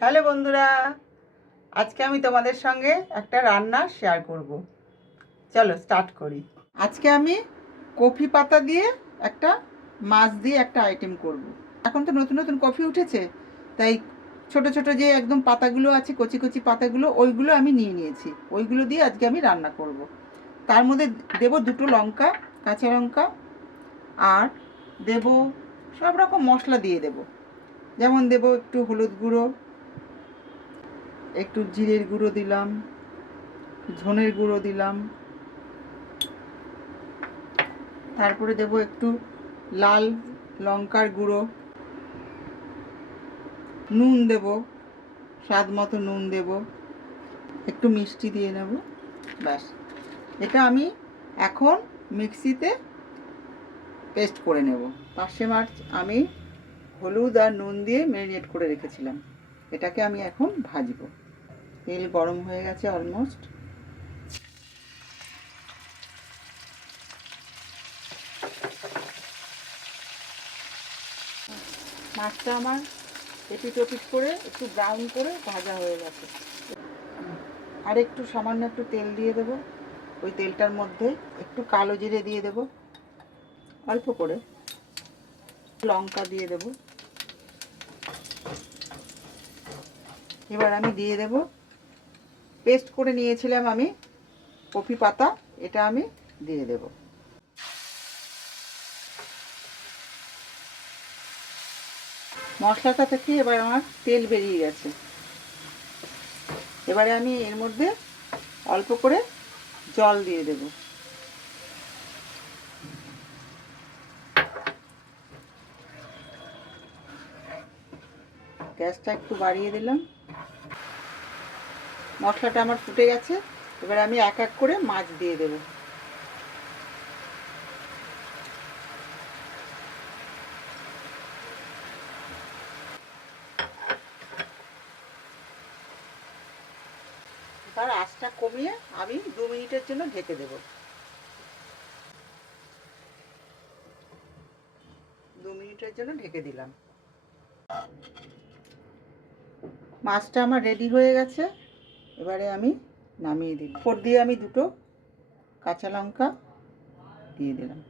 Hello বন্ধুরা, আজকে আমি তোমাদের সঙ্গে একটা রান্না শেয়ার করব চলো স্টার্ট করি আজকে আমি কফি পাতা দিয়ে একটা মাছ দিয়ে একটা আইটেম করব। এখন তো নতুন নতুন কফি উঠেছে, তাই ছোট ছোট যে একদম পাতাগুলো আছে, কচি কচি পাতাগুলো, ওইগুলো আমি নিয়ে নিয়েছি ওইগুলো দিয়ে আজকে আমি রান্না করব। তার মধ্যে দেব দুটো লঙ্কা, কাঁচা লঙ্কা, আর দেব সব রকম মশলা দিয়ে দেব যেমন দেব একটু হলুদ গুঁড়ো একটু জিরের গুঁড়ো দিলাম, ধনের গুঁড়ো দিলাম। তারপরে দেব একটু লাল লঙ্কার গুঁড়ো। নুন দেব, স্বাদ মতো নুন দেব। একটু মিষ্টি দিয়ে নেব, ব্যাস। এটা আমি এখন মিক্সিতে পেস্ট করে নেব। পার্শে মাছ আমি হলুদ আর নুন দিয়ে ম্যারিনেট করে রেখেছিলাম। এটাকে আমি এখন ভাজবো। তেল গরম হয়ে গেছে অলমোস্ট মাছটা আমার এপিট ওপিট করে একটু ব্রাউন করে ভাজা হয়ে গেছে। আর একটু সামান্য একটু তেল দিয়ে দেবো। ওই তেলটার মধ্যে একটু কালো জিরে দিয়ে দেবো। অল্প করে লঙ্কা দিয়ে দেবো। এবার আমি দিয়ে দেব পেস্ট করে নিয়েছিলাম আমি কফি পাতা, এটা আমি দিয়ে দেব। মশলাটা থেকে এবার আমার তেল বেরিয়ে গেছে। এবারে আমি এর মধ্যে অল্প করে জল দিয়ে দেব। গ্যাসটা একটু বাড়িয়ে দিলাম। মশলাটা আমার ফুটে গেছে, এবার আমি এক এক করে মাছ দিয়ে দেব। এবার আঁচটা কমিয়ে আমি দু মিনিটের জন্য ঢেকে দেব। দু মিনিটের জন্য ঢেকে দিলাম। মাছটা আমার রেডি হয়ে গেছে। এবারে আমি নামিয়ে দিই ফোর দিয়ে আমি দুটো কাঁচা লঙ্কা দিয়ে দিলাম।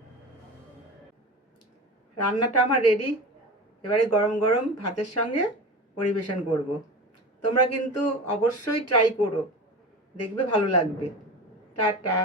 রান্নাটা আমার রেডি এবারে গরম গরম ভাতের সঙ্গে পরিবেশন করব। তোমরা কিন্তু অবশ্যই ট্রাই করো। দেখবে ভালো লাগবে। টাটা।